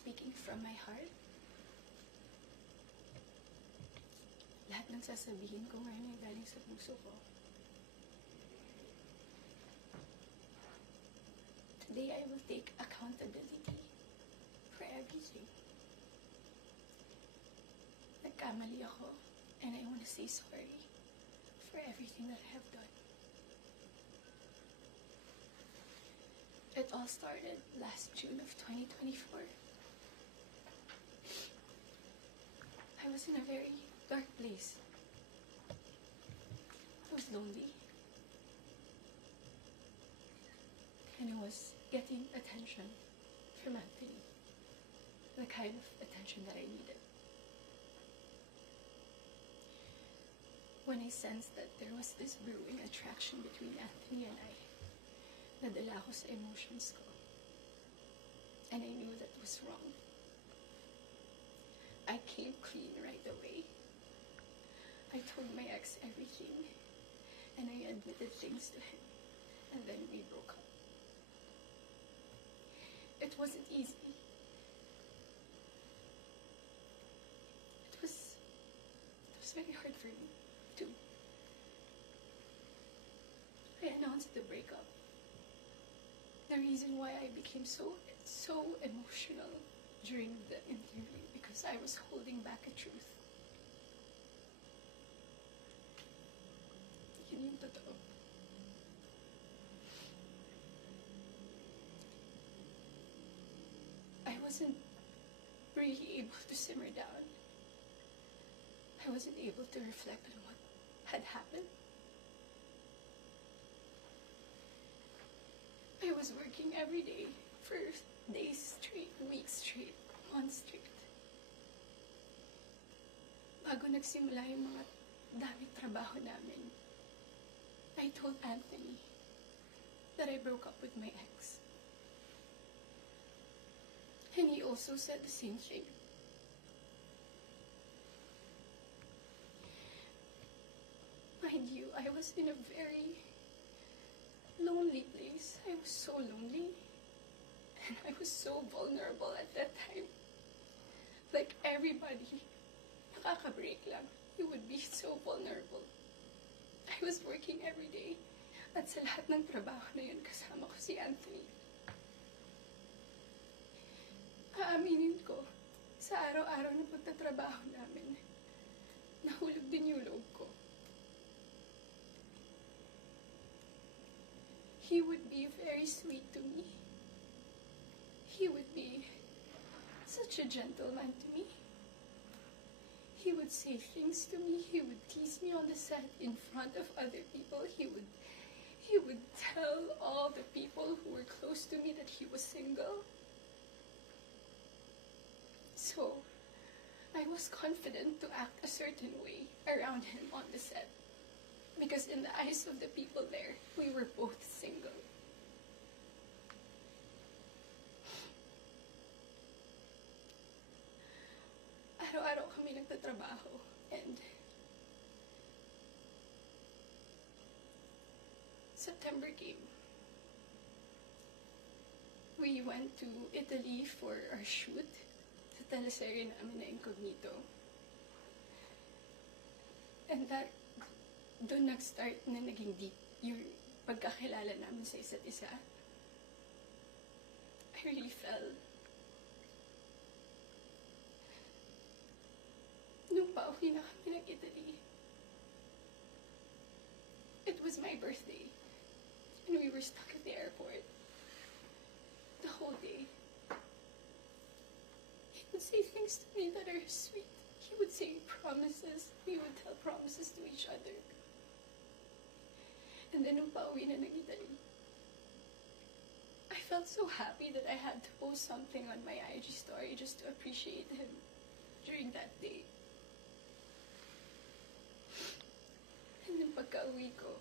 speaking from my heart. Lahat ng sasabihin ko ngayon ay galing sa puso ko. Today I will take accountability for everything. Nagkamali ako, and I want to say sorry for everything that I have done. It all started last June of 2024. I was in a very dark place. I was lonely. And I was getting attention from Anthony. The kind of attention that I needed. When I sensed that there was this brewing attraction between Anthony and I, nadala ako sa emotions ko. And I knew that was wrong. I came clean right away. I told my ex everything, and I admitted things to him, and then we broke up. It wasn't easy. It was very hard for me, too. I announced the breakup. The reason why I became so emotional during the interview, because I was holding back a truth. Yun yung totoo. I wasn't really able to simmer down. I wasn't able to reflect on what had happened. I was working every day for days straight, weeks straight, months straight. Bago nagsimula yung mga daming trabaho namin, I told Anthony that I broke up with my ex. And he also said the same thing. Mind you, I was in a very lonely place. I was so lonely. And I was so vulnerable at that time. Like everybody, nakaka-break lang. You would be so vulnerable. I was working every day. At sa lahat ng trabaho na yun, kasama ko si Anthony. Aaminin ko, sa araw-araw ng pagtatrabaho namin, nahulog din yung loob ko. He would be very sweet to me. He would be such a gentleman to me. He would say things to me. He would tease me on the set in front of other people. He would tell all the people who were close to me that he was single. So, I was confident to act a certain way around him on the set. Because in the eyes of the people there, we were both single. Araw-araw kami nagtatrabaho, and September came. We went to Italy for our shoot sa teleserye namin na Incognito. And doon nag-start na naging deep yung pagkakilala namin sa isa't isa. I really fell. Nung pauwi na kami ng Italy, it was my birthday, and we were stuck at the airport the whole day. He would say things to me that are sweet. He would say promises. We would tell promises to each other. And then nung pauwi na ng Italy, I felt so happy that I had to post something on my IG story just to appreciate him during that day. And then pagka-uwi ko,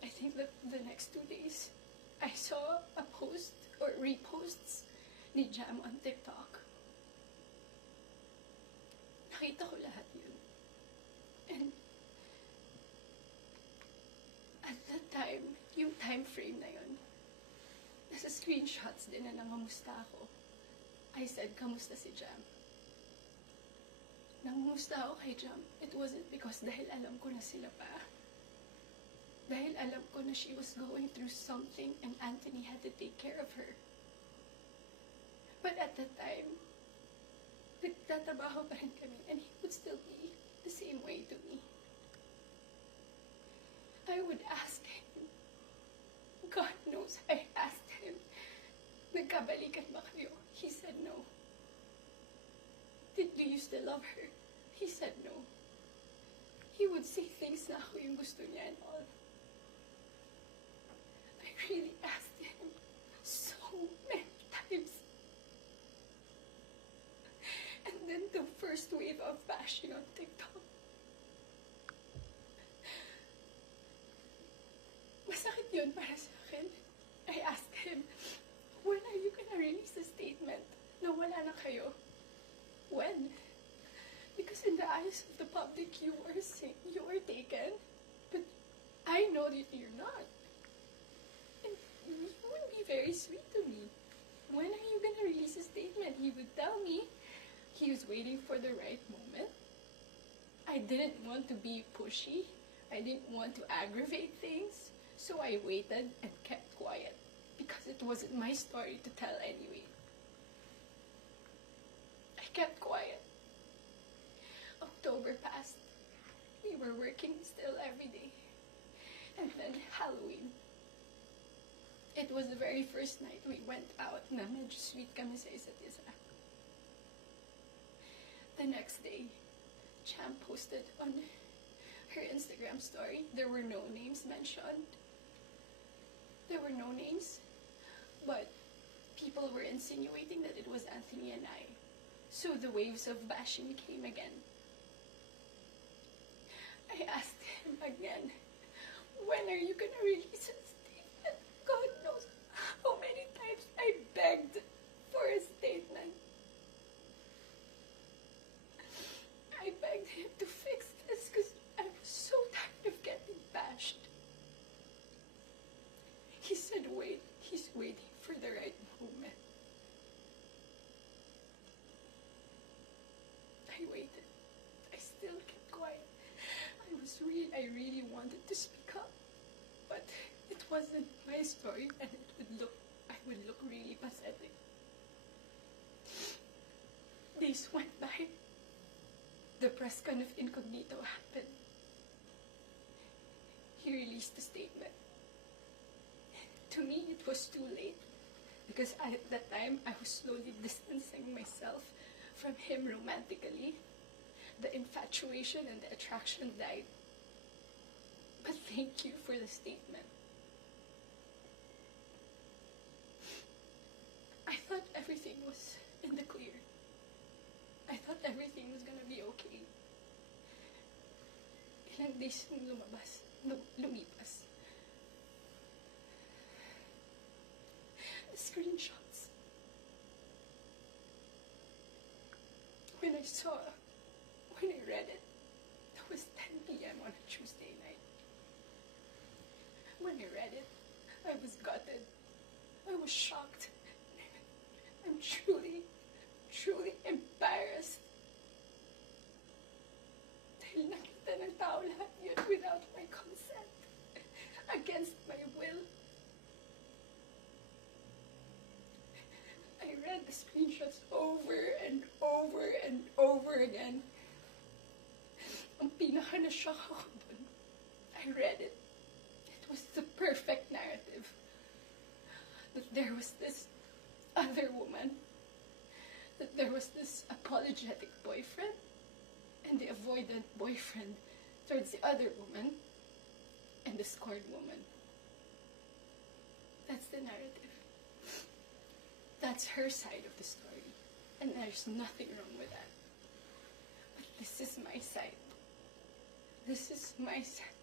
I think that the next 2 days, I saw a post or reposts ni Jam on TikTok. Nakita ko lahat yun. And at that time, yung time frame na yun, nasa screenshots din na nangamusta ako. I said, kamusta si Jam? Nangumusta ako kay Jam, it wasn't because dahil alam ko na sila pa. Dahil alam ko na she was going through something and Anthony had to take care of her. But at that time, nagtatrabaho pa rin kami and he would still be the same way to me. I would ask him, God knows I asked him, nagkabalikan ba kayo? He said no. Do you still love her? He said no. He would say things na ako yung gusto niya and all. I really asked him so many times. And then the first wave of bashing on TikTok. Masakit yun para sa akin. I asked him, when are you gonna release a statement na wala na kayo? When? Because in the eyes of the public, you are taken. But I know that you're not. And you would be very sweet to me. When are you gonna release a statement? He would tell me he was waiting for the right moment. I didn't want to be pushy. I didn't want to aggravate things. So I waited and kept quiet. Because it wasn't my story to tell anyway. I kept quiet. October passed. We were working still every day. And then Halloween. It was the very first night we went out na medyo sweet kami sa isa't isa. The next day, Cham posted on her Instagram story. There were no names mentioned. There were no names. But people were insinuating that it was Anthony and I. So the waves of bashing came again. I asked him again, when are you gonna release a statement? God knows how many times I begged for a statement. I begged him to fix this because I was so tired of getting bashed. He said, wait, he's waiting for the right moment. I waited. I still kept quiet. I really wanted to speak up, but it wasn't my story, and I would look really pathetic. Days went by. The press con of Incognito happened. He released a statement. To me, it was too late, because at that time, I was slowly distancing myself from him romantically. The infatuation and the attraction died. But thank you for the statement. I thought everything was in the clear. I thought everything was gonna be okay. Ilang days nung lumipas. The screenshots. When I read it, it was 10 p.m. on a Tuesday night. When I read it, I was gutted. I was shocked. I'm truly, truly embarrassed. Dahil nakita ng tao lahat yun without my consent. Against my will. I read the screenshots over and over and over again. Ang pinaka-na-shock ako dun, I read it. It was the perfect narrative. That there was this other woman. That there was this apologetic boyfriend. And the avoidant boyfriend towards the other woman. And the scorned woman. That's the narrative. That's her side of the story. And there's nothing wrong with that. But this is my side. This is my side.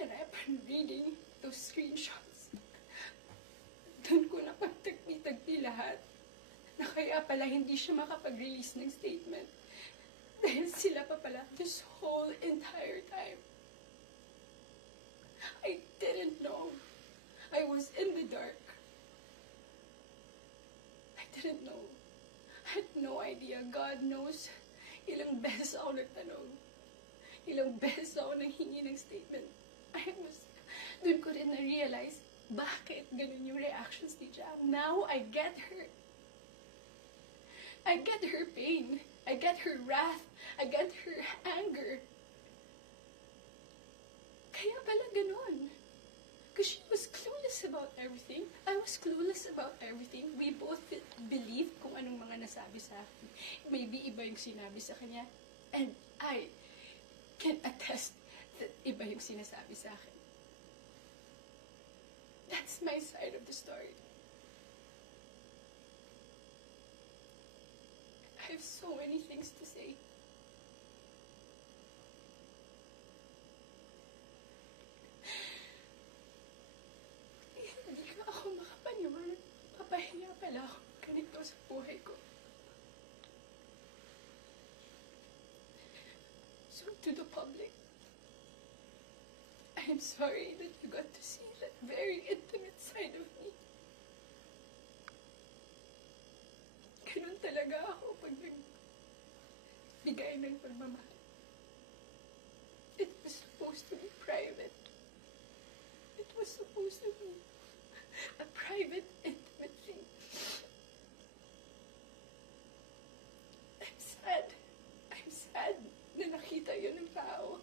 And I've been reading those screenshots. Doon ko napagtagpi-tagpi lahat. Na kaya pala hindi siya makapag-release ng statement. Dahil sila pa pala this whole entire time. I didn't know. I was in the dark. I didn't know I had no idea. God knows. Ilang beses ako nagtanong. Ilang beses ako nanghingi ng statement. Doon ko rin na-realize, bakit ganun yung reactions ni Jam. Now, I get her. I get her pain. I get her wrath. I get her anger. Kaya pala ganun. Because she was clueless about everything. I was clueless about everything. We both believed kung anong mga nasabi sa akin. Maybe iba yung sinabi sa kanya. And I can attest that iba yung sinasabi sa akin. That's my side of the story. I have so many things to say. Hindi ka ako makapaniwala. Papahinga pala ako ganito sa buhay ko. So to the public, I am sorry that you got to see that very intimate side of me. Ganun talaga ako pag nagbigay ng pagmamahal. It was supposed to be private. It was supposed to be a private, intimate thing. I'm sad na nakita yun ng tao.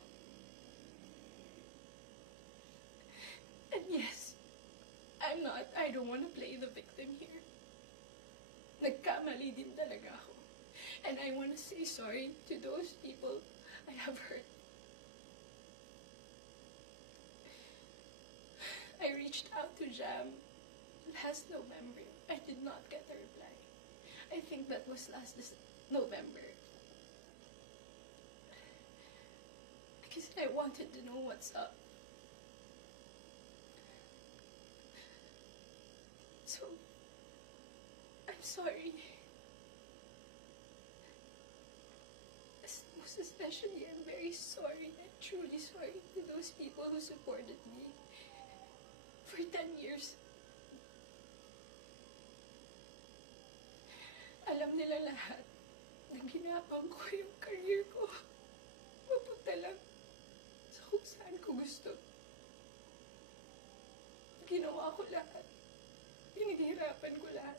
And yes, I don't want to play the victim here. Nagkamali din talaga ako. And I want to say sorry to those people I have hurt. I reached out to Jam last November. I did not get a reply. I think that was last November. Because I wanted to know what's up. So, I'm sorry. Most especially, I'm very sorry. I'm truly sorry to those people who supported me for 10 years. Alam nila lahat na ginapang ko yung career ko. Mapunta lang sa kung saan ko gusto. Ginawa ko lahat. Pinaghirapan ko lahat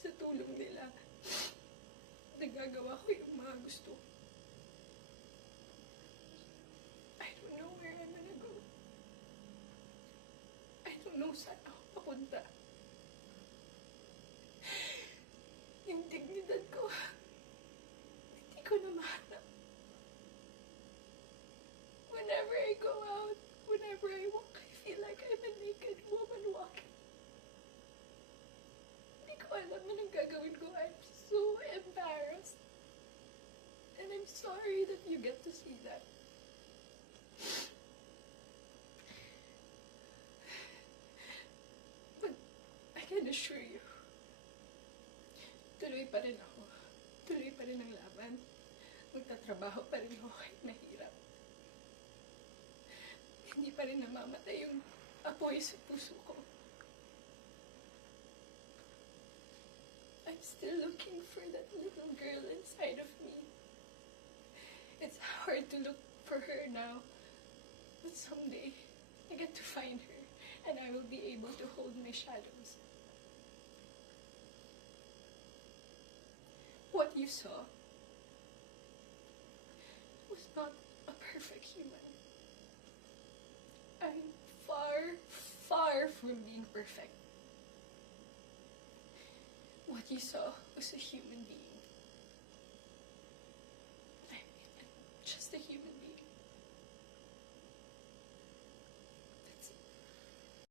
sa tulong nila. Nagagawa ko yung mga gusto. I don't know where I'm gonna go. I don't know saan ako papunta. Yung dignidad ko, hindi ko na mahanap. Whenever I go out, whenever I walk, I feel like I'm a naked woman walking. Alam mo nang gagawin ko. I'm so embarrassed. And I'm sorry that you get to see that. But I can assure you, tuloy pa rin ako. Tuloy pa rin ang laban. Magtatrabaho pa rin ako kahit mahirap. Hindi pa rin namamatay yung apoy sa puso ko. I'm still looking for that little girl inside of me. It's hard to look for her now, but someday I get to find her and I will be able to hold my shadows. What you saw was not a perfect human. I'm far, far from being perfect. What you saw was a human being.